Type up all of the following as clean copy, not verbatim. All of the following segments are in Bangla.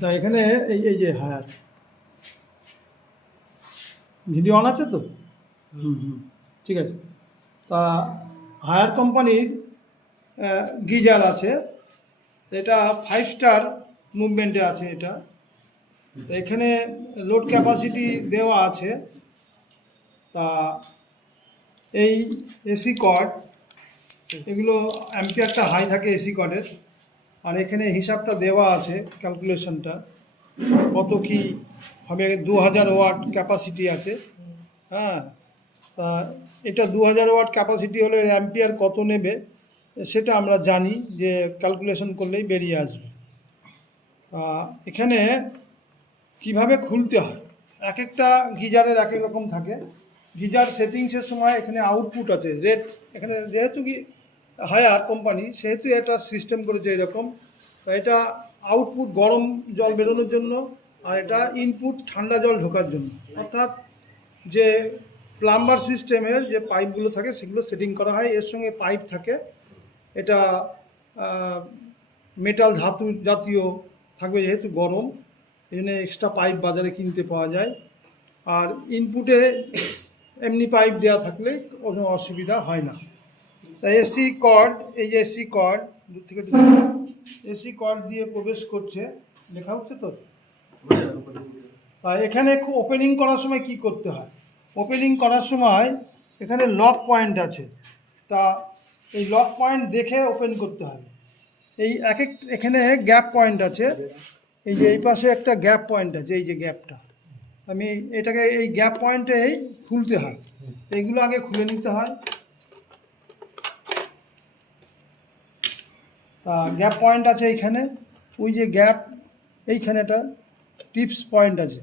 তা এখানে এই এই যে হায়ার ভিডিও অন আছে তো? হুম, ঠিক আছে। তা হায়ার কোম্পানির গিজার আছে, এটা 5 স্টার মুভমেন্টে আছে এটা। তো এখানে লোড ক্যাপাসিটি দেওয়া আছে। তা এই এসি কর্ড, এগুলো অ্যাম্পিয়ারটা হাই থাকে এসি কর্ডের। আর এখানে হিসাবটা দেওয়া আছে, ক্যালকুলেশনটা কত কি হবে। 2000 ওয়াট ক্যাপাসিটি আছে। হ্যাঁ, তা এটা 2000 ওয়াট ক্যাপাসিটি হলে অ্যাম্পিয়ার কত নেবে সেটা আমরা জানি, যে ক্যালকুলেশন করলেই বেরিয়ে আসবে। এখানে কিভাবে খুলতে হয়, এক একটা গিজারের এক এক রকম থাকে। গিজার সেটিংসের সময় এখানে আউটপুট আছে রেড। এখানে যেহেতু কি হায়ার কোম্পানি, সেহেতু এটা সিস্টেম করেছে এরকম। তো এটা আউটপুট গরম জল বেরোনোর জন্য, আর এটা ইনপুট ঠান্ডা জল ঢোকার জন্য। অর্থাৎ যে প্লাম্বার সিস্টেমের যে পাইপগুলো থাকে সেগুলো সেটিং করা হয়। এর সঙ্গে পাইপ থাকে, এটা মেটাল ধাতু জাতীয় থাকবে, যেহেতু গরম এই জন্য এক্সট্রা পাইপ বাজারে কিনতে পাওয়া যায়। আর ইনপুটে এমনি পাইপ দেওয়া থাকলে কোনো অসুবিধা হয় না। তাই এসি কর্ড, এই যে এসি কর্ড দূর থেকে এসি কর্ড দিয়ে প্রবেশ করছে, লেখা হচ্ছে তো। এখানে ওপেনিং করার সময় কি করতে হয়, ওপেনিং করার সময় এখানে লক পয়েন্ট আছে। তা এই লক পয়েন্ট দেখে ওপেন করতে হবে। এই এক এক এখানে গ্যাপ পয়েন্ট আছে, এই যে এই পাশে একটা গ্যাপ পয়েন্ট আছে, এই যে গ্যাপটা, আমি এটাকে এই গ্যাপ পয়েন্টেই খুলতে হয়। এইগুলো আগে খুলে নিতে হয়। তা গ্যাপ পয়েন্ট আছে এইখানে, ওই যে গ্যাপ, এইখানে একটা টিপস পয়েন্ট আছে।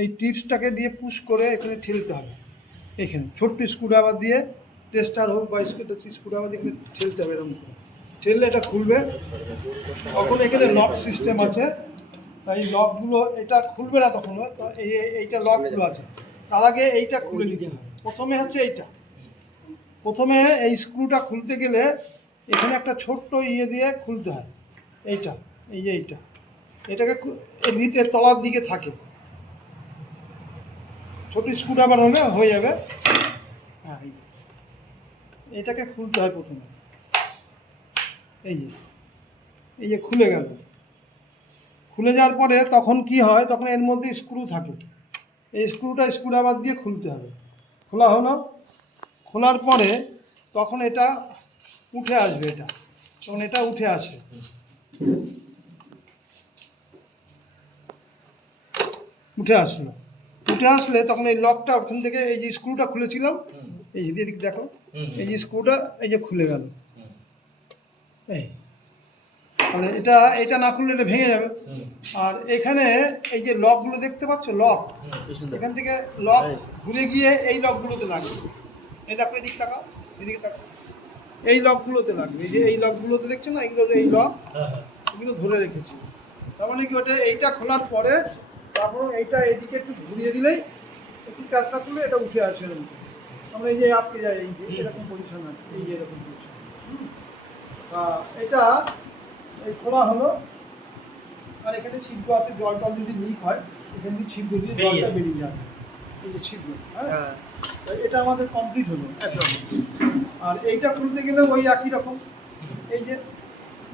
এই টিপসটাকে দিয়ে পুশ করে এখানে ঠেলতে হবে। এখানে ছোট্ট স্ক্রুড্রাইভার দিয়ে, টেস্টার হোক বা স্ক্রুড্রাইভার দিয়ে এখানে ঠেলতে হবে। এরকম করে ঠেললে এটা খুলবে। তখন এখানে লক সিস্টেম আছে, তাই লকগুলো এটা খুলবে না তখন। এইটা লকগুলো আছে, তার আগে এইটা খুলে নিতে হবে। প্রথমে হচ্ছে এইটা, প্রথমে এই স্ক্রুটা খুলতে গেলে এখানে একটা ছোট্ট ইয়ে দিয়ে খুলতে হয়। এইটা, এই যে এইটা, এটাকে এর ভিতরে তলার দিকে থাকে, ছোট স্ক্রুড্রাইভার হলে হয়ে যাবে। হ্যাঁ, এটাকে খুলতে হয় প্রথমে। এই যে খুলে গেল। খুলে যাওয়ার পরে তখন কি হয়, তখন এর মধ্যে স্ক্রু থাকে, এই স্ক্রুটা স্ক্রুড্রাইভার দিয়ে খুলতে হবে। খোলা হলো, খোলার পরে তখন এটা উঠে আসবে। এটা তখন এটা উঠে আসে, উঠে আসলো। উঠে আসলে তখন এই লকটা ওখান থেকে, এই যে স্ক্রুটা খুলেছিলাম, এই যে দিক দেখো, এই যে স্ক্রুটা এই যে খুলে গেল। এই মানে এটা না খুললে এটা ভেঙে যাবে। আর এখানে এই যে লকগুলো দেখতে পাচ্ছ, লক এখান থেকে লক ঘুরে গিয়ে এই লকগুলোতে লাগবে। এই দেখো, এদিক তাকাও, এদিকে তাকাও, এই লকগুলোতে লাগবে। এই যে এই লকগুলোতে দেখছো না, এইগুলো এই লক, এগুলো ধরে রেখেছি। তার মানে কি, ওটা এইটা খোলার পরে তারপর এইটা এইদিকে একটু ঘুরিয়ে দিলেই, একটু চেষ্টা করলে এটা উঠে আসে। আমরা এই যে আটকে যাই, এই যে এরকম পজিশন আছে, এই যে এরকম পজিশন। এটা এই খোলা হলো। আর এখানে ছিদ্র আছে, জলটা যদি লিক হয় এখান থেকে ছিদ্র দিয়ে জলটা বেরিয়ে যাবে। এই যে ছিদ্র, হ্যাঁ, এটা আমাদের কমপ্লিট হলো একদম। আর এইটা খুলতে গেলে ওই একই রকম, এই যে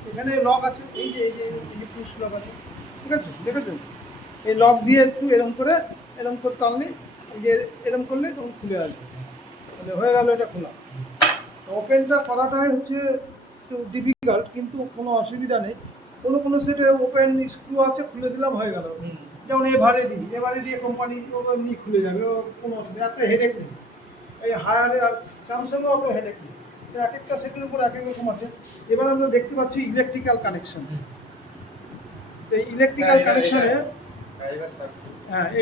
এখানে লক আছে, এই যে পুশ লক আছে, ঠিক আছে, দেখেছো? এই লক দিয়ে একটু এরকম করে টানলে, এই যে এরকম করলে তখন খুলে আসবে। তাহলে হয়ে গেল এটা খোলা। ওপেনটা করাটাই হচ্ছে একটু ডিফিকাল্ট, কিন্তু কোনো অসুবিধা নেই। কোনো সেটে ওপেন স্ক্রু আছে, খুলে দিলাম হয়ে গেল। যেমন এভারেডি কোম্পানি এমনি খুলে যাবে, ও কোনো অসুবিধা, এত হেডেক নেই। এই হায়ারে আর স্যামসাংও অত হেডেক নেই। তো এক একটা সেটের উপর এক এক রকম আছে। এবার আমরা দেখতে পাচ্ছি ইলেকট্রিক্যাল কানেকশন। এই ইলেকট্রিক্যাল কানেকশনে, হ্যাঁ,